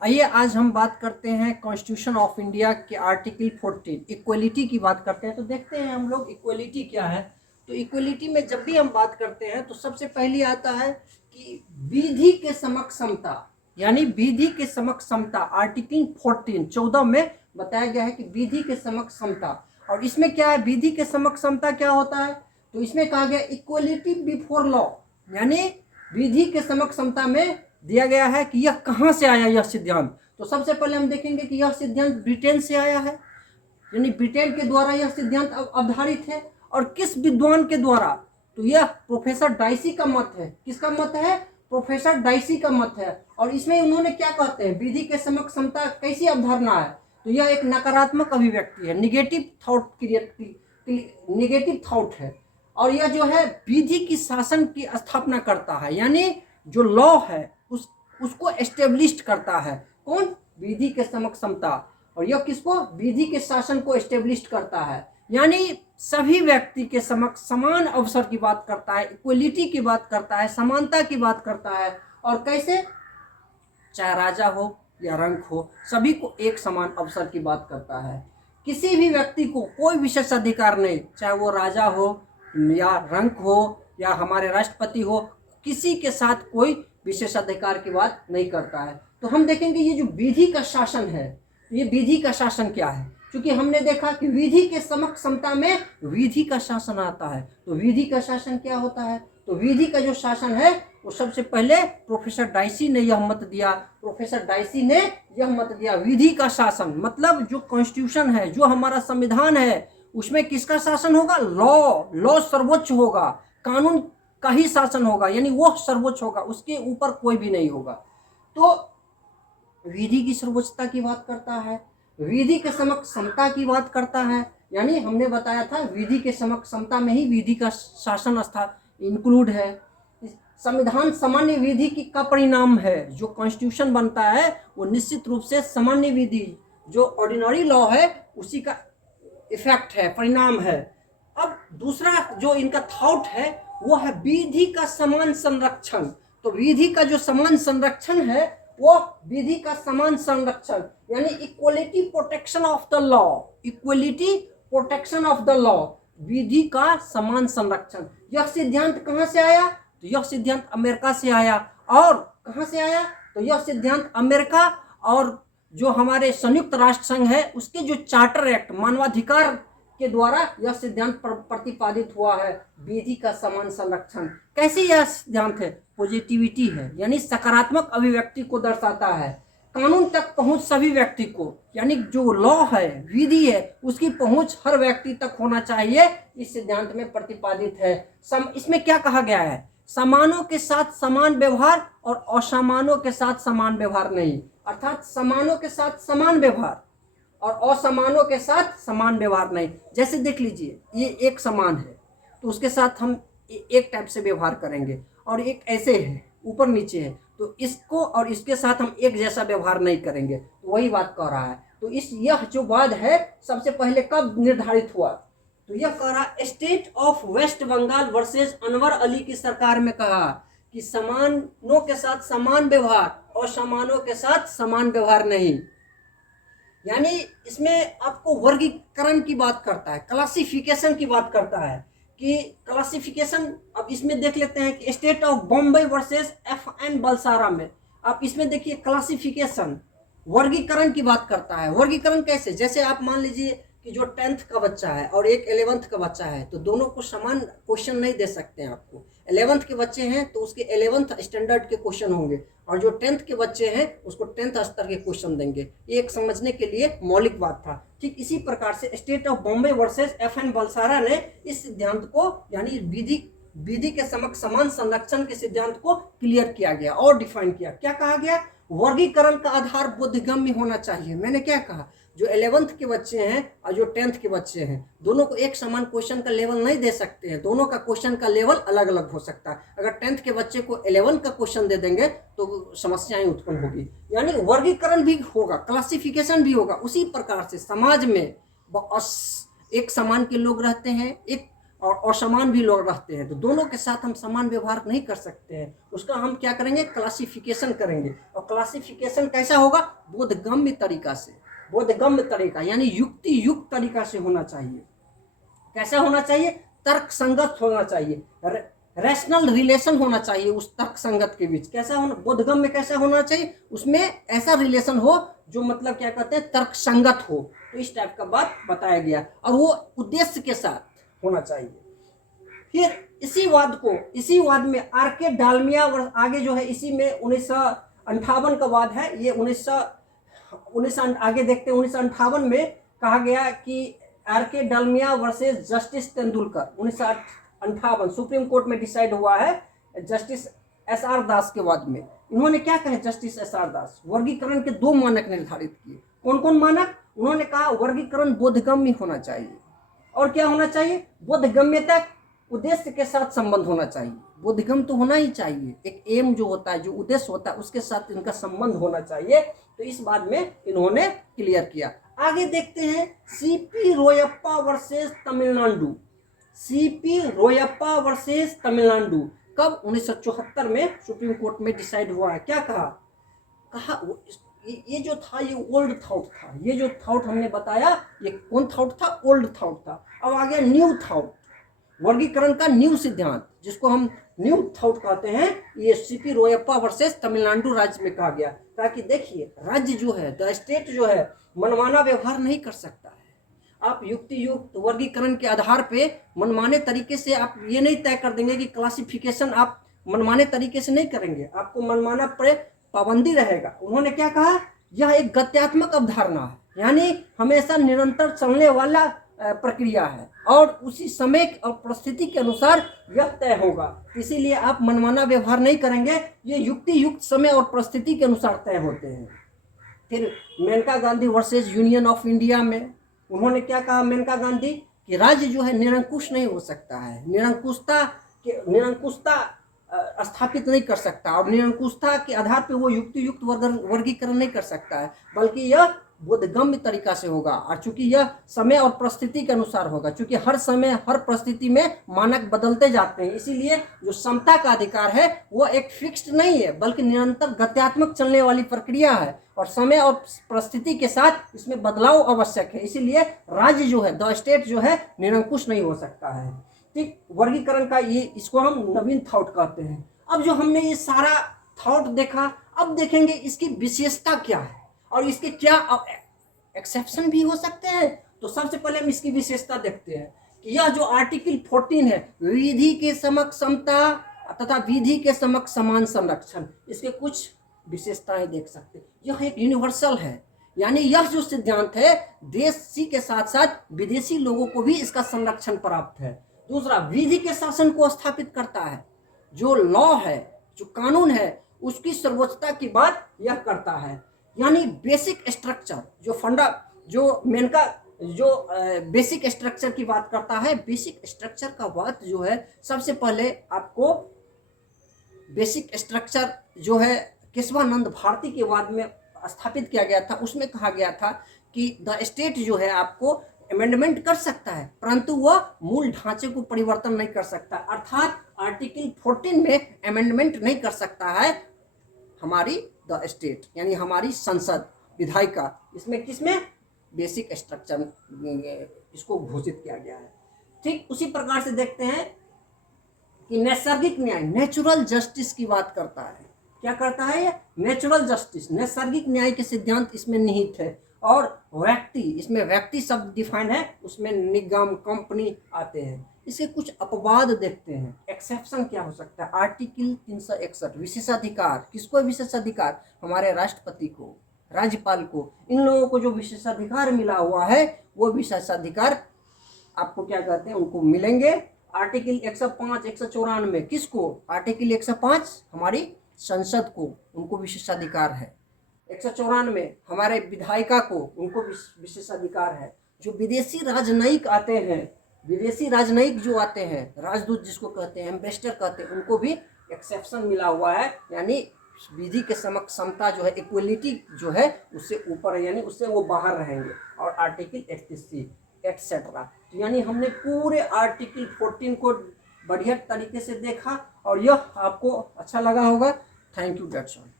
आइए आज हम बात करते हैं कॉन्स्टिट्यूशन ऑफ इंडिया के आर्टिकल 14 इक्वलिटी की बात करते हैं। तो देखते हैं हम लोग इक्वलिटी क्या है। तो इक्वलिटी में जब भी हम बात करते हैं तो सबसे पहले आता है कि विधि के समक्ष समता, यानी विधि के समक्ष समता। आर्टिकल 14 में बताया गया है कि विधि के समक्ष समता। और इसमें क्या है, विधि के समक्ष समता क्या होता है, तो इसमें कहा गया इक्वलिटी बिफोर लॉ, यानी विधि के समक्ष समता में दिया गया है कि यह कहाँ से आया यह सिद्धांत। तो सबसे पहले हम देखेंगे कि यह सिद्धांत ब्रिटेन से आया है, यानी ब्रिटेन के द्वारा यह सिद्धांत अवधारित है। और किस विद्वान के द्वारा, तो यह प्रोफेसर डाइसी का मत है। किसका मत है, प्रोफेसर डाइसी का मत है। और इसमें उन्होंने क्या कहते हैं, विधि के समक्ष समता कैसी अवधारणा है, तो यह एक नकारात्मक अभिव्यक्ति है, निगेटिव थॉट है। और यह जो है विधि की शासन की स्थापना करता है, यानी जो लॉ है उसको एस्टेब्लिश करता है। कौन, विधि के समक्ष समता। और यह किसको, विधि के शासन को एस्टेब्लिश करता है, यानी सभी व्यक्ति के समक्ष समान अवसर की बात करता है, इक्वलिटी की बात करता है, समानता की बात करता है। और कैसे, चाहे राजा हो या रंक हो, सभी को एक समान अवसर की बात करता है। किसी भी व्यक्ति को कोई विशेष अधिकार नहीं, चाहे वो राजा हो या रंक हो या हमारे राष्ट्रपति हो, किसी के साथ कोई विशेष अधिकार की बात नहीं करता है। तो हम देखेंगे ये जो विधि का शासन है, ये विधि का शासन क्या है, क्योंकि हमने देखा कि विधि के समक्ष समता में विधि का शासन आता है। तो विधि का शासन क्या होता है, तो विधि का जो शासन है वो सबसे पहले प्रोफेसर डाइसी ने यह मत दिया। प्रोफेसर डाइसी ने यह मत दिया, विधि का शासन मतलब जो कॉन्स्टिट्यूशन है, जो हमारा संविधान है, उसमें किसका शासन होगा, लॉ सर्वोच्च होगा, कानून का ही शासन होगा, यानी वो सर्वोच्च होगा, उसके ऊपर कोई भी नहीं होगा। तो विधि की सर्वोच्चता की बात करता है, विधि के समक्ष समता की बात करता है, यानी हमने बताया था विधि के समक्ष समता में ही विधि का शासन इंक्लूड है। संविधान सामान्य विधि की का परिणाम है। जो कॉन्स्टिट्यूशन बनता है वो निश्चित रूप से सामान्य विधि, जो ऑर्डिनरी लॉ है, उसी का इफेक्ट है, परिणाम है। अब दूसरा जो इनका थॉट है वो है विधि का समान संरक्षण। तो विधि का जो समान संरक्षण है वो विधि का समान संरक्षण, यानी equality protection of the law, equality protection of the law, विधि का समान संरक्षण। यह सिद्धांत कहाँ से आया, तो यह सिद्धांत अमेरिका से आया। और कहाँ से आया, तो यह सिद्धांत अमेरिका और जो हमारे संयुक्त राष्ट्र संघ है उसके जो चार्टर एक्ट, मानवाधिकार के द्वारा यह सिद्धांत प्रतिपादित हुआ है, विधि का समान संरक्षण। कैसे यह सिद्धांत है, पॉजिटिविटी है, यानी सकारात्मक अभिव्यक्ति को दर्शाता है। कानून तक पहुंच सभी व्यक्ति को, यानी जो लॉ है, विधि है, उसकी पहुंच हर व्यक्ति तक होना चाहिए, इस सिद्धांत में प्रतिपादित है। इसमें क्या कहा गया है, समानों के साथ समान व्यवहार और असमानों के साथ समान व्यवहार नहीं, अर्थात समानों के साथ समान व्यवहार और असमानों के साथ समान व्यवहार नहीं। जैसे देख लीजिए, ये एक समान है तो उसके साथ हम एक टाइप से व्यवहार करेंगे, और एक ऐसे है ऊपर नीचे है तो इसको और इसके साथ हम एक जैसा व्यवहार नहीं करेंगे। तो वही बात कह रहा है। तो यह जो वाद है सबसे पहले कब निर्धारित हुआ, तो यह कह रहा state of West Bengal versus Anwar Ali की सरकार में कहा कि समानों के साथ समान व्यवहार और असमानों के साथ समान व्यवहार नहीं। यानी इसमें आपको वर्गीकरण की बात करता है, क्लासिफिकेशन की बात करता है कि क्लासिफिकेशन। अब इसमें देख लेते हैं कि state of Bombay versus FN Balsara में आप इसमें देखिए क्लासिफिकेशन, वर्गीकरण की बात करता है। वर्गीकरण कैसे, जैसे आप मान लीजिए कि जो 10th का बच्चा है और एक 11th का बच्चा है, तो दोनों को समान क्वेश्चन नहीं दे सकते हैं आपको। 11th के बच्चे हैं तो उसके 11th स्टैंडर्ड के क्वेश्चन होंगे, और जो 10th के बच्चे हैं उसको 10th स्तर के क्वेश्चन देंगे। एक समझने के लिए मौलिक बात था। ठीक इसी प्रकार से state of Bombay versus FN Balsara ने इस सिद्धांत को, यानी विधि के समक्ष समान संरक्षण के सिद्धांत को क्लियर किया गया और डिफाइन किया। क्या कहा गया, वर्गीकरण का आधार बोधगम्य होना चाहिए। मैंने क्या कहा, जो 11th के बच्चे हैं और जो 10th के बच्चे हैं, दोनों को एक समान क्वेश्चन का लेवल नहीं दे सकते हैं, दोनों का क्वेश्चन का लेवल अलग अलग हो सकता है। अगर 10th के बच्चे को 11 का क्वेश्चन दे देंगे तो समस्याएं उत्पन्न होगी। यानी वर्गीकरण भी होगा, क्लासिफिकेशन भी होगा। उसी प्रकार से समाज में एक समान के लोग रहते हैं, एक और समान भी लोग रहते हैं, तो दोनों के साथ हम समान व्यवहार नहीं कर सकते हैं। उसका हम क्या करेंगे, क्लासिफिकेशन करेंगे। और क्लासिफिकेशन कैसा होगा, बोधगम्य तरीका से। बोधगम्य तरीका यानी युक्ति युक्त तरीका से होना चाहिए। कैसा होना चाहिए, तर्क संगत होना चाहिए, रैशनल रिलेशन होना चाहिए उस तर्क संगत के बीच। कैसा होना, बोधगम्य में कैसा होना चाहिए, उसमें ऐसा रिलेशन हो जो मतलब क्या कहते हैं, तर्क संगत हो। तो इस टाइप का बात बताया गया, और वो उद्देश्य के साथ होना चाहिए। फिर इसी वाद में आर.के. डालमिया और आगे जो है, इसी में 1958 का वाद है। ये 19 आगे देखते हैं। 1958 में कहा गया कि R K. Dalmia versus justice Tendulkar, 1958 supreme court में डिसाइड हुआ है जस्टिस एस.आर. दास के वाद में। इन्होंने क्या कहा, जस्टिस एस.आर. दास वर्गीकरण के 2 मानक निर्धारित किए। कौन कौन मानक, उन्होंने कहा वर्गीकरण बोधगम्य होना चाहिए, और क्या होना चाहिए, बोधगम्यता उद्देश्य के साथ संबंध होना चाहिए। बोधगम्य तो होना ही चाहिए, एक एम जो होता है, जो उद्देश्य होता है, उसके साथ इनका संबंध होना चाहिए। तो इस बात में इन्होंने क्लियर किया। आगे देखते हैं, CP Royappa versus Tamil Nadu. CP Royappa versus Tamil Nadu कब, 1974 में सुप्रीम कोर्ट में डिसाइड हुआ है। क्या कहा ये जो था, ये ओल्ड थॉट था। ये जो थॉट हमने बताया, ये कौन थॉट था, ओल्ड थॉट था। अब आ गया न्यू थॉट, वर्गीकरण का न्यू सिद्धांत, जिसको हम न्यू थॉट कहते हैं। ये सीपी रोयप्पा वर्सेस तमिलनाडु राज्य में कहा गया। ताकि देखिए, राज्य जो है, द स्टेट जो है, मनमाना व्यवहार नहीं कर सकता है। आप युक्ति युक्त वर्गीकरण के आधार पे मनमाने तरीके से आप ये नहीं तय कर देंगे कि क्लासिफिकेशन आप मनमाने तरीके से नहीं करेंगे, आपको मनमाना पर पाबंदी रहेगा। उन्होंने क्या कहा, यह एक गत्यात्मक अवधारणा है, यानी हमेशा निरंतर चलने वाला प्रक्रिया है, और उसी समय और परिस्थिति के अनुसार यह तय होगा। इसीलिए आप मनमाना व्यवहार नहीं करेंगे, ये युक्ति युक्त समय और परिस्थिति के अनुसार तय होते हैं। फिर Maneka Gandhi versus union of India में उन्होंने क्या कहा, मेनका गांधी, कि राज्य जो है निरंकुश नहीं हो सकता है, निरंकुशता स्थापित नहीं कर सकता, और निरंकुशता के आधार पर वो युक्ति युक्त वर्गीकरण नहीं कर सकता है, बल्कि यह बोधगम्य तरीका से होगा। और चूंकि यह समय और परिस्थिति के अनुसार होगा, चूंकि हर समय हर परिस्थिति में मानक बदलते जाते हैं, इसीलिए जो समता का अधिकार है वो एक फिक्स्ड नहीं है, बल्कि निरंतर गत्यात्मक चलने वाली प्रक्रिया है, और समय और परिस्थिति के साथ इसमें बदलाव आवश्यक है। इसीलिए राज्य जो है, द स्टेट जो है, निरंकुश नहीं हो सकता है। ठीक, वर्गीकरण का ये, इसको हम नवीन थॉट कहते हैं। अब जो हमने ये सारा थॉट देखा, अब देखेंगे इसकी विशेषता क्या है, और इसके क्या एक्सेप्शन भी हो सकते हैं। तो सबसे पहले हम इसकी विशेषता देखते हैं कि यह जो आर्टिकल 14 है, विधि के समक्ष समता तथा विधि के समक्ष समान संरक्षण, इसके कुछ विशेषताएं देख सकते हैं। यह एक यूनिवर्सल है, यानी यह जो सिद्धांत है, देशी के साथ साथ विदेशी लोगों को भी इसका संरक्षण प्राप्त है। दूसरा, विधि के शासन को स्थापित करता है। जो लॉ है, जो कानून है, उसकी सर्वोच्चता की बात यह करता है। यानी बेसिक स्ट्रक्चर, जो मेनका जो बेसिक स्ट्रक्चर की बात करता है, बेसिक स्ट्रक्चर का बात जो है, सबसे पहले आपको बेसिक स्ट्रक्चर जो है केशवानंद भारती के वाद में स्थापित किया गया था। उसमें कहा गया था कि द स्टेट जो है आपको अमेंडमेंट कर सकता है, परंतु वह मूल ढांचे को परिवर्तन नहीं कर सकता। अर्थात आर्टिकल 14 में अमेंडमेंट नहीं कर सकता है हमारी द स्टेट, यानी हमारी संसद, विधायिका। इसमें किसमें, बेसिक स्ट्रक्चर इसको घोषित किया गया है। ठीक उसी प्रकार से देखते हैं कि नैसर्गिक न्याय, नेचुरल जस्टिस की बात करता है। क्या करता है ये, नेचुरल जस्टिस, नैसर्गिक न्याय के सिद्धांत इसमें निहित है। और व्यक्ति, इसमें व्यक्ति शब्द डिफाइन है, उसमें निगम, कंपनी आते हैं। इसके कुछ अपवाद देखते हैं, एक्सेप्शन क्या हो सकता है। आर्टिकल 361 विशेषाधिकार, किसको विशेषाधिकार, हमारे राष्ट्रपति को, राज्यपाल को, इन लोगों को जो विशेषाधिकार मिला हुआ है, वो विशेषाधिकार आपको क्या कहते हैं, उनको मिलेंगे। आर्टिकल 105, 194 किसको, आर्टिकल 105 हमारी संसद को, उनको विशेषाधिकार है। 194 हमारे विधायिका को, उनको विशेषाधिकार है। जो विदेशी राजनयिक आते हैं, विदेशी राजनयिक जो आते हैं, राजदूत जिसको कहते हैं, एम्बेसडर कहते हैं, उनको भी एक्सेप्शन मिला हुआ है। यानी विधि के समक्ष समता जो है, इक्वलिटी जो है, उससे ऊपर है, यानी उससे वो बाहर रहेंगे। और आर्टिकल 31C एक्सेट्रा। तो यानी हमने पूरे आर्टिकल 14 को बढ़िया तरीके से देखा और यह आपको अच्छा लगा होगा। Thank you, that's all.